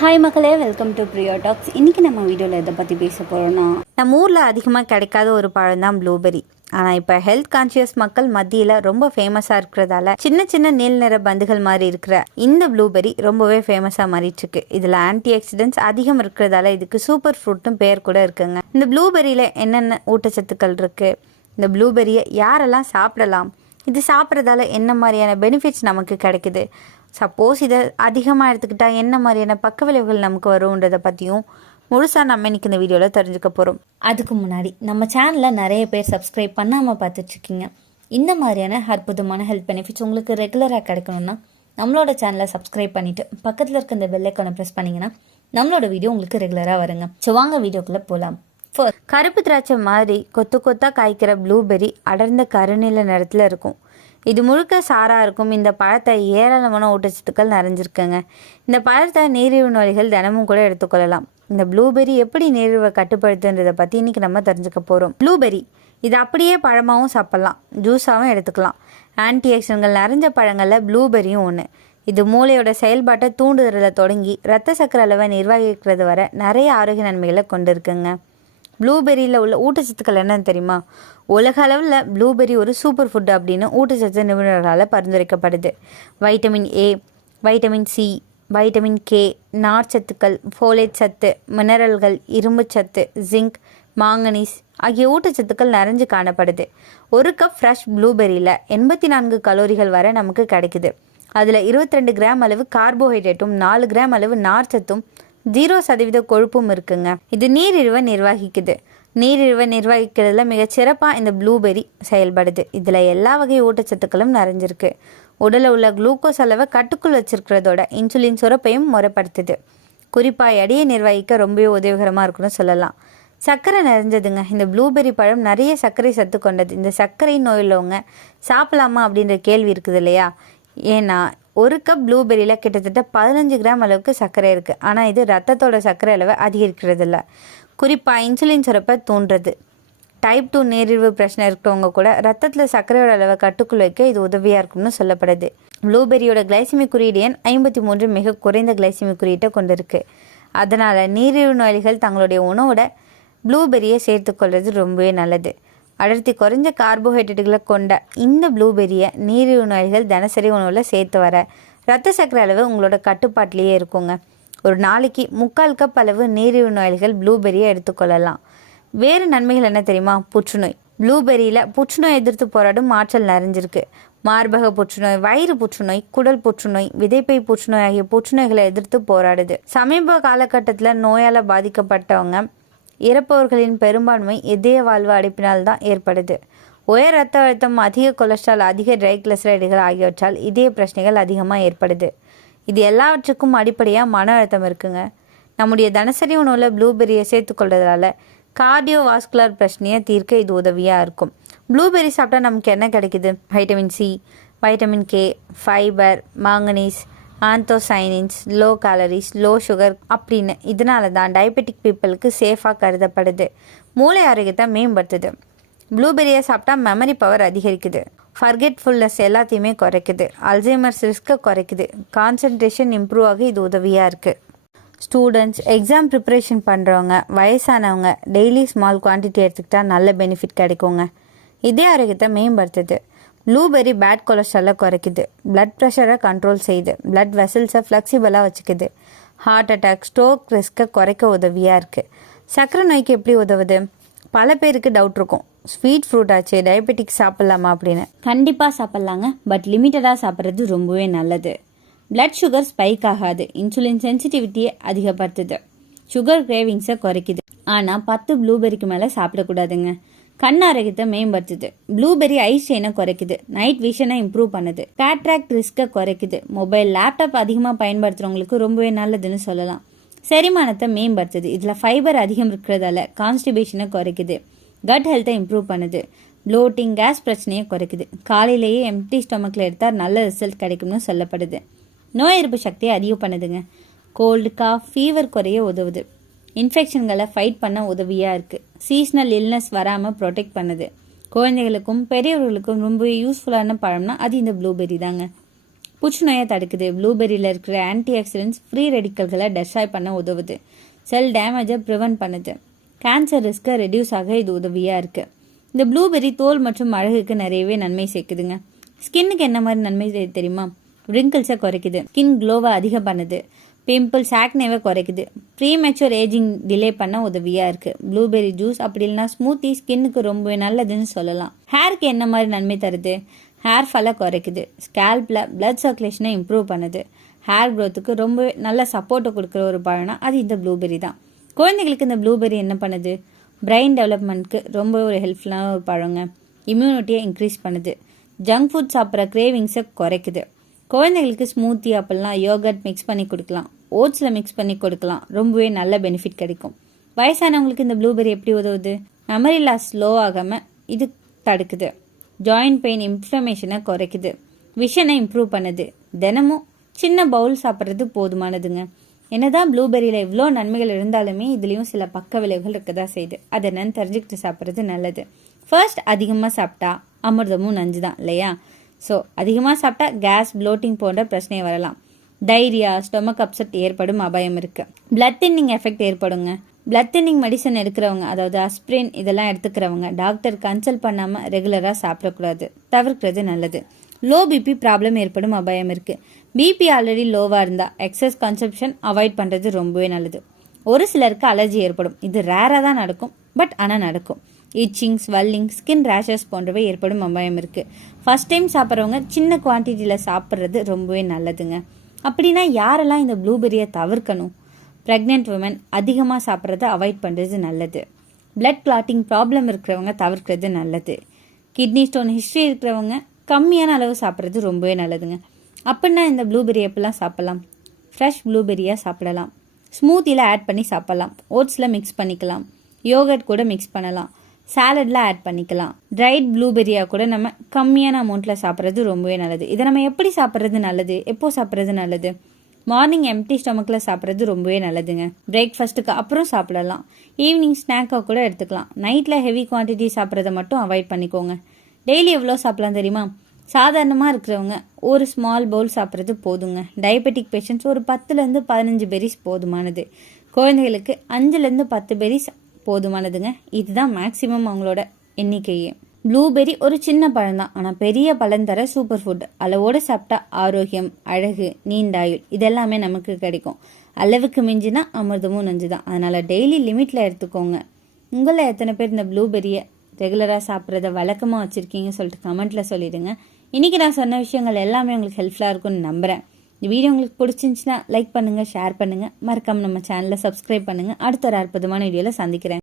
Hi மக்களே, welcome to பிரியோ tax. இன்றைக்கி நம்ம வீடியோவில் எதை பற்றி பேச போகிறோன்னா, நம்ம ஊரில் அதிகமாக கிடைக்காத ஒரு பழம் தான் ப்ளூபெரி. ஆனால் இப்போ ஹெல்த் கான்ஷியஸ் மக்கள் மத்தியில் ரொம்ப ஃபேமஸாக இருக்கிறதால சின்ன சின்ன நீல் நிற பந்துகள் மாதிரி இருக்கிற இந்த ப்ளூபெரி ரொம்பவே ஃபேமஸாக மாறிட்டுருக்கு. இதில் ஆன்டி ஆக்சிடென்ட்ஸ் அதிகம் இருக்கிறதால இதுக்கு சூப்பர் ஃப்ரூட்டும் பேர் கூட இருக்குங்க. இந்த ப்ளூபெரியில் என்னென்ன ஊட்டச்சத்துக்கள் இருக்குது, இந்த ப்ளூபெரியை யாரெல்லாம் சாப்பிடலாம், இது சாப்பிட்றதால என்ன மாதிரியான பெனிஃபிட்ஸ் நமக்கு கிடைக்குது, சப்போஸ் இதை அதிகமாக எடுத்துக்கிட்டால் என்ன மாதிரியான பக்க விளைவுகள் நமக்கு வரும்ன்றதை பற்றியும் முழுசாக நம்ம இன்றைக்கி இந்த வீடியோவில் தெரிஞ்சுக்க போகிறோம். அதுக்கு முன்னாடி நம்ம சேனலில் நிறைய பேர் சப்ஸ்கிரைப் பண்ணாமல் பார்த்துட்ருக்கீங்க. இந்த மாதிரியான அற்புதமான ஹெல்த் பெனிஃபிட்ஸ் உங்களுக்கு ரெகுலராக கிடைக்கணும்னா நம்மளோட சேனலை சப்ஸ்கிரைப் பண்ணிவிட்டு பக்கத்தில் இருக்க இந்த பெல் ஐக்கானை ப்ரெஸ் பண்ணிங்கன்னா நம்மளோட வீடியோ உங்களுக்கு ரெகுலராக வருங்க. ஸோ வாங்க வீடியோக்குள்ளே போகலாம். கருப்பு திராட்சை மாதிரி கொத்து கொத்தாக காய்க்கிற ப்ளூபெரி அடர்ந்த கருநீல நிறத்தில் இருக்கும். இது முழுக்க சாராக இருக்கும். இந்த பழத்தை ஏராளமான ஊட்டச்சத்துக்கள் நிறைஞ்சிருக்குங்க. இந்த பழத்தை நீரிழிவு நோய்கள் தினமும் கூட எடுத்துக்கொள்ளலாம். இந்த ப்ளூபெரி எப்படி நீரிழிவை கட்டுப்படுத்துன்றதை பற்றி இன்றைக்கி நம்ம தெரிஞ்சுக்க போகிறோம். ப்ளூபெரி இது அப்படியே பழமாகவும் சாப்பிட்லாம், ஜூஸாகவும் எடுத்துக்கலாம். ஆன்டி ஆக்சிடென்ட்கள் நிறைஞ்ச பழங்களில் ப்ளூபெரியும் ஒன்று. இது மூளையோட செயல்பாட்டை தூண்டுதலில் தொடங்கி இரத்த சக்கரை அளவை நிர்வகிக்கிறது வரை நிறைய ஆரோக்கிய நன்மைகளை கொண்டு இருக்குங்க. ப்ளூபெரியில் உள்ள ஊட்டச்சத்துக்கள் என்னன்னு தெரியுமா? உலக அளவில் ப்ளூபெரி ஒரு சூப்பர் ஃபுட் அப்படின்னு ஊட்டச்சத்து நிபுணர்களால் பரிந்துரைக்கப்படுது. Vitamin A, vitamin C, vitamin K, நார்ச்சத்துக்கள், ஃபோலேட் சத்து, மினரல்கள், இரும்பு சத்து, ஜிங்க், மாங்கனீஸ் ஆகிய ஊட்டச்சத்துக்கள் நிறைஞ்சு காணப்படுது. ஒரு கப் ஃப்ரெஷ் ப்ளூபெரியில் 84 கலோரிகள் வரை நமக்கு கிடைக்குது. அதில் 22 கிராம் அளவு கார்போஹைட்ரேட்டும் 4 கிராம் அளவு நார்ச்சத்தும் 0% கொழுப்பும் இருக்குங்க. இது நீரிழிவை நிர்வகிக்குது. நீரிழிவை நிர்வகிக்கிறதுல மிகச்சிறப்பாக இந்த ப்ளூபெரி செயல்படுது. இதில் எல்லா வகை ஊட்டச்சத்துக்களும் நிறைஞ்சிருக்கு. உடலில் உள்ள குளுக்கோஸ் அளவை கட்டுக்குள் வச்சிருக்கிறதோட இன்சுலின் சுரப்பையும் முறைப்படுத்துது. குறிப்பாக எடையை நிர்வகிக்க ரொம்பவே உதவிகரமாக இருக்குன்னு சொல்லலாம். சர்க்கரை நிறைஞ்சதுங்க. இந்த ப்ளூபெரி பழம் நிறைய சர்க்கரை சத்து கொண்டது. இந்த சர்க்கரை நோயுள்ளவங்க சாப்பிடலாமா அப்படின்ற கேள்வி இருக்குது இல்லையா? ஏன்னா ஒரு கப் ப்ளூபெரியில் கிட்டத்தட்ட 15 கிராம் அளவுக்கு சர்க்கரை இருக்குது. ஆனால் இது ரத்தத்தோட சர்க்கரை அளவை அதிகரிக்கிறது இல்லை. குறிப்பாக இன்சுலின் சுரப்பை தூண்டுறது. டைப் 2 நீரிழிவு பிரச்சனை இருக்கிறவங்க கூட ரத்தத்தில் சர்க்கரையோட அளவை கட்டுக்குள் வைக்க இது உதவியாக இருக்கும்னு சொல்லப்படுது. ப்ளூபெரியோட கிளைசிமிக் குறியீடு எண் 53 மிக குறைந்த கிளைசிமிக் குறியீட்டை கொண்டிருக்கு. அதனால் நீரிழிவு நோயாளிகள் தங்களுடைய உணவோட ப்ளூபெரியை சேர்த்துக்கொள்வது ரொம்பவே நல்லது. அடர்த்தி குறைஞ்ச கார்போஹைட்ரேட்டுகளை கொண்ட இந்த ப்ளூபெரியை நீரிழிவு நோய்கள் தினசரி உணவில் சேர்த்து வர இரத்த சக்கரை அளவு உங்களோட கட்டுப்பாட்டிலேயே இருக்குங்க. ஒரு நாளைக்கு 3/4 கப் அளவு நீரிழிவு நோய்கள் ப்ளூபெரியை எடுத்துக்கொள்ளலாம். வேறு நன்மைகள் என்ன தெரியுமா? புற்றுநோய். ப்ளூபெரியில் புற்றுநோய் எதிர்த்து போராடும் ஆற்றல் நிறைஞ்சிருக்கு. மார்பக புற்றுநோய், வயிறு புற்றுநோய், குடல் புற்றுநோய், விதைப்பை புற்றுநோய் ஆகிய புற்றுநோய்களை எதிர்த்து போராடுது. சமீப காலகட்டத்தில் நோயால் பாதிக்கப்பட்டவங்க இறப்பவர்களின் பெரும்பான்மை இதய வாழ்வு அடைப்பினால் தான் ஏற்படுது. உயர் ரத்த அழுத்தம், அதிக கொலஸ்ட்ரால், அதிக ட்ரைக்ளிசரைடுகள் ஆகியவற்றால் இதய பிரச்சனைகள் அதிகமாக ஏற்படுது. இது எல்லாவற்றுக்கும் அடிப்படையாக மன அழுத்தம் இருக்குங்க. நம்முடைய தினசரி உணவில் ப்ளூபெரியை சேர்த்துக்கொள்றதால கார்டியோவாஸ்குலர் பிரச்சனையை தீர்க்க இது உதவியாக இருக்கும். ப்ளூபெரி சாப்பிட்டா நமக்கு என்ன கிடைக்குது? Vitamin C, vitamin K, fibre, manganese, anthocyanins, low calories, low sugar அப்படின்னு. இதனால தான் டயபெட்டிக் பீப்புளுக்கு சேஃபாக கருதப்படுது. மூளை ஆரோக்கியத்தை மேம்படுத்துது. ப்ளூபெரியை சாப்பிட்டா மெமரி பவர் அதிகரிக்குது. ஃபர்கெட்ஃபுல்னஸ் எல்லாத்தையுமே குறைக்குது. அல்சைமர்ஸ் ரிஸ்க்கை குறைக்குது. கான்சன்ட்ரேஷன் இம்ப்ரூவ் ஆகி இது உதவியாக இருக்குது. ஸ்டூடெண்ட்ஸ், எக்ஸாம் ப்ரிப்பரேஷன் பண்ணுறவங்க, வயசானவங்க டெய்லி ஸ்மால் குவான்டிட்டி எடுத்துக்கிட்டால் நல்ல பெனிஃபிட் கிடைக்குங்க. இதே ஆரோக்கியத்தை மேம்படுத்துது. ப்ளூபெரி பேட் கொலஸ்ட்ராலை குறைக்குது. பிளட் ப்ரெஷரை கண்ட்ரோல் செய்யுது. பிளட் வெசல்ஸை ஃப்ளெக்சிபிளாக வச்சுக்குது. ஹார்ட் அட்டாக், ஸ்ட்ரோக் ரிஸ்க்கை குறைக்க உதவியாக இருக்குது. சர்க்கரை நோய்க்கு எப்படி உதவுது? பல பேருக்கு டவுட் இருக்கும். ஸ்வீட் ஃப்ரூட் ஆச்சு, டயபெட்டிக் சாப்பிட்லாமா அப்படின்னு. கண்டிப்பாக சாப்பிட்லாங்க, பட் லிமிட்டடாக சாப்பிட்றது ரொம்பவே நல்லது. பிளட் சுகர் ஸ்பைக் ஆகாது. இன்சுலின் சென்சிட்டிவிட்டியை அதிகப்படுத்துது. சுகர் கிரேவிங்ஸை குறைக்குது. ஆனால் 10 ப்ளூபெரிக்கு மேலே சாப்பிடக்கூடாதுங்க. கண் ஆரோக்கியத்தை மேம்படுத்துது. ப்ளூபெரி ஐ ஸ்ட்ரெயினை குறைக்குது. நைட் விஷனை இம்ப்ரூவ் பண்ணுது. கேட்ராக்ட் ரிஸ்க்கை குறைக்குது. மொபைல், லேப்டாப் அதிகமாக பயன்படுத்துகிறவங்களுக்கு ரொம்பவே நல்லதுன்னு சொல்லலாம். செரிமானத்தை மேம்படுத்துது. இதில் ஃபைபர் அதிகம் இருக்கிறதால கான்ஸ்டிபேஷனை குறைக்குது. கட் ஹெல்த்தை இம்ப்ரூவ் பண்ணுது. ப்ளோட்டிங், கேஸ் பிரச்சனையை குறைக்குது. காலையிலேயே எம்டி ஸ்டொமக்கில் எடுத்தால் நல்ல ரிசல்ட் கிடைக்கும்னு சொல்லப்படுது. நோய் எதிர்ப்பு சக்தியை அதிகம் பண்ணுதுங்க. கோல்டு, காஃப், ஃபீவர் குறைய உதவுது. இன்ஃபெக்ஷன்களை ஃபைட் பண்ண உதவியாக இருக்குது. சீஸ்னல் இல்னஸ் வராமல் ப்ரொடெக்ட் பண்ணுது. குழந்தைகளுக்கும் பெரியவர்களுக்கும் ரொம்பவே யூஸ்ஃபுல்லான பழம்னா அது இந்த ப்ளூபெரி தாங்க. புற்றுநோயை தடுக்குது. ப்ளூபெரியில் இருக்கிற ஆன்டி ஆக்சிடென்ட்ஸ் ஃப்ரீ ரெடிக்கல்களை டெஸ்ட்ராய் பண்ண உதவுது. செல் டேமேஜை ப்ரிவென்ட் பண்ணுது. கேன்சர் ரிஸ்க்கை ரெடியூஸ் ஆக இது உதவியாக இருக்குது. இந்த ப்ளூபெரி தோல் மற்றும் அழகுக்கு நிறையவே நன்மை சேர்க்குதுங்க. ஸ்கின்னுக்கு என்ன மாதிரி நன்மை தெரியுமா? ரிங்கிள்ஸை குறைக்குது. ஸ்கின் க்ளோவை அதிகம் பண்ணுது. பிம்பிள்ஸ் ஆக்னேவை குறைக்குது. ப்ரீமெச்சூர் ஏஜிங் டிலே பண்ண உதவியாக இருக்குது. ப்ளூபெரி ஜூஸ் அப்படி இல்லைனா ஸ்மூத்தி ஸ்கின்னுக்கு ரொம்பவே நல்லதுன்னு சொல்லலாம். ஹேருக்கு என்ன மாதிரி நன்மை தருது? ஹேர் ஃபாலை குறைக்குது. ஸ்கேல்பில் பிளட் சர்க்குலேஷனை இம்ப்ரூவ் பண்ணுது. ஹேர் க்ரோத்துக்கு ரொம்பவே நல்ல சப்போர்ட்டை கொடுக்குற ஒரு பழம்னா அது இந்த ப்ளூபெரி தான். குழந்தைகளுக்கு இந்த ப்ளூபெரி என்ன பண்ணுது? பிரெயின் டெவலப்மெண்ட்க்கு ரொம்ப ஒரு ஹெல்ப்ஃபுல்லான ஒரு பழங்க. இம்யூனிட்டியை இன்க்ரீஸ் பண்ணுது. ஜங்க் ஃபுட் சாப்பிட்ற கிரேவிங்ஸை குறைக்குது. குழந்தைகளுக்கு ஸ்மூத்தி அப்படிலாம் யோகர்ட் மிக்ஸ் பண்ணி கொடுக்கலாம். ஓட்ஸில் மிக்ஸ் பண்ணி கொடுக்கலாம். ரொம்பவே நல்ல பெனிஃபிட் கிடைக்கும். வயசானவங்களுக்கு இந்த ப்ளூபெரி எப்படி உதவுது? மெமரி லாஸ் ஸ்லோ ஆகாமல் இது தடுக்குது. ஜாயிண்ட் பெயின் இன்ஃப்ளமேஷனை குறைக்குது. விஷனை இம்ப்ரூவ் பண்ணுது. தினமும் சின்ன பவுல் சாப்பிட்றது போதுமானதுங்க. என்னதான் ப்ளூபெரியில் இவ்வளோ நன்மைகள் இருந்தாலுமே இதுலேயும் சில பக்க விளைவுகள் இருக்க தான் செய்யுது. அதை என்னன்னு தெரிஞ்சுக்கிட்டு சாப்பிட்றது நல்லது. ஃபர்ஸ்ட், அதிகமாக சாப்பிட்டா அமிர்தமும் நஞ்சு தான் இல்லையா? ஸோ அதிகமாக சாப்பிட்டா கேஸ், ப்ளோட்டிங் போன்ற பிரச்சனை வரலாம். டைரியா, ஸ்டொமக் அப்செட் ஏற்படும் அபாயம் இருக்குது. பிளட் தின்னிங் எஃபெக்ட் ஏற்படுங்க. பிளட் தின்னிங் மெடிசன் எடுக்கிறவங்க, அதாவது அஸ்பிரின் இதெல்லாம் எடுத்துக்கிறவங்க டாக்டர் கன்சல்ட் பண்ணாமல் ரெகுலராக சாப்பிடக்கூடாது. தவிர்க்கிறது நல்லது. லோ பிபி ப்ராப்ளம் ஏற்படும் அபாயம் இருக்குது. பிபி ஆல்ரெடி லோவாக இருந்தால் எக்ஸஸ் கன்சப்ஷன் அவாய்ட் பண்ணுறது ரொம்பவே நல்லது. ஒரு சிலருக்கு அலர்ஜி ஏற்படும். இது ரேராக தான் நடக்கும், பட் ஆனால் நடக்கும். இச்சிங், ஸ்வெல்லிங், ஸ்கின் ரேஷஸ் போன்றவை ஏற்படும் அபாயம் இருக்குது. ஃபர்ஸ்ட் டைம் சாப்பிட்றவங்க சின்ன குவான்டிட்டியில் சாப்பிட்றது ரொம்பவே நல்லதுங்க. அப்படின்னா யாரெல்லாம் இந்த ப்ளூபெரியை தவிர்க்கணும்? ப்ரெக்னென்ட் உமன் அதிகமாக சாப்பிட்றத அவாய்ட் பண்ணுறது நல்லது. பிளட் கிளாட்டிங் ப்ராப்ளம் இருக்கிறவங்க தவிர்க்கிறது நல்லது. கிட்னி ஸ்டோன் ஹிஸ்ட்ரி இருக்கிறவங்க கம்மியான அளவு சாப்பிட்றது ரொம்பவே நல்லதுங்க. அப்படின்னா இந்த ப்ளூபெரி எப்பெல்லாம் சாப்பிட்லாம்? ஃப்ரெஷ் ப்ளூபெரியாக சாப்பிடலாம். ஸ்மூத்தியில் ஆட் பண்ணி சாப்பிட்லாம். ஓட்ஸில் மிக்ஸ் பண்ணிக்கலாம். யோகர்ட் கூட மிக்ஸ் பண்ணலாம். சாலடில் ஆட் பண்ணிக்கலாம். ட்ரைட் ப்ளூபெரியாக கூட நம்ம கம்மியான அமௌண்ட்டில் சாப்பிட்றது ரொம்பவே நல்லது. இதை நம்ம எப்படி சாப்பிட்றது நல்லது? எப்போ சாப்பிட்றது நல்லது? மார்னிங் எம்டி ஸ்டொமக்கில் சாப்பிட்றது ரொம்பவே நல்லதுங்க. பிரேக்ஃபாஸ்ட்டுக்கு அப்புறம் சாப்பிடலாம். ஈவினிங் ஸ்நாக்காக கூட எடுத்துக்கலாம். நைட்டில் ஹெவி குவான்டிட்டி சாப்பிட்றத மட்டும் அவாய்ட் பண்ணிக்கோங்க. டெய்லி எவ்வளோ சாப்பிடலாம் தெரியுமா? சாதாரணமாக இருக்கிறவங்க ஒரு ஸ்மால் பவுல் சாப்பிட்றது போதுங்க. டயபெட்டிக் பேஷண்ட்ஸ் ஒரு 10லேருந்து 15 பெரிஸ் போதுமானது. குழந்தைகளுக்கு 5லேருந்து 10 பெரிஸ் போதுமானதுங்க. இதுதான் மேக்ஸிமம் அவங்களோட எண்ணிக்கையே. ப்ளூபெரி ஒரு சின்ன பழம் தான், ஆனால் பெரிய பலன் தர சூப்பர் ஃபுட். அளவோடு சாப்பிட்டா ஆரோக்கியம், அழகு, நீண்டாயுள் இதெல்லாமே நமக்கு கிடைக்கும். அளவுக்கு மிஞ்சினா அமிர்தமும் நஞ்சு தான். அதனால் டெய்லி லிமிட்டில் எடுத்துக்கோங்க. உங்களை எத்தனை பேர் இந்த ப்ளூபெரியை ரெகுலராக சாப்பிட்றத வழக்கமாக வச்சுருக்கீங்க சொல்லிட்டு கமெண்ட்டில் சொல்லிடுங்க. இன்றைக்கி நான் சொன்ன விஷயங்கள் எல்லாமே உங்களுக்கு ஹெல்ப்ஃபுல்லாக இருக்கும்னு நம்புகிறேன். இந்த வீடியோ உங்களுக்கு பிடிச்சிருந்துச்சுன்னா லைக் பண்ணுங்கள், ஷேர் பண்ணுங்கள். மறக்காமல் நம்ம சேனலை சப்ஸ்கிரைப் பண்ணுங்கள். அடுத்த ஒரு அற்புதமான வீடியோவில் சந்திக்கிறேன்.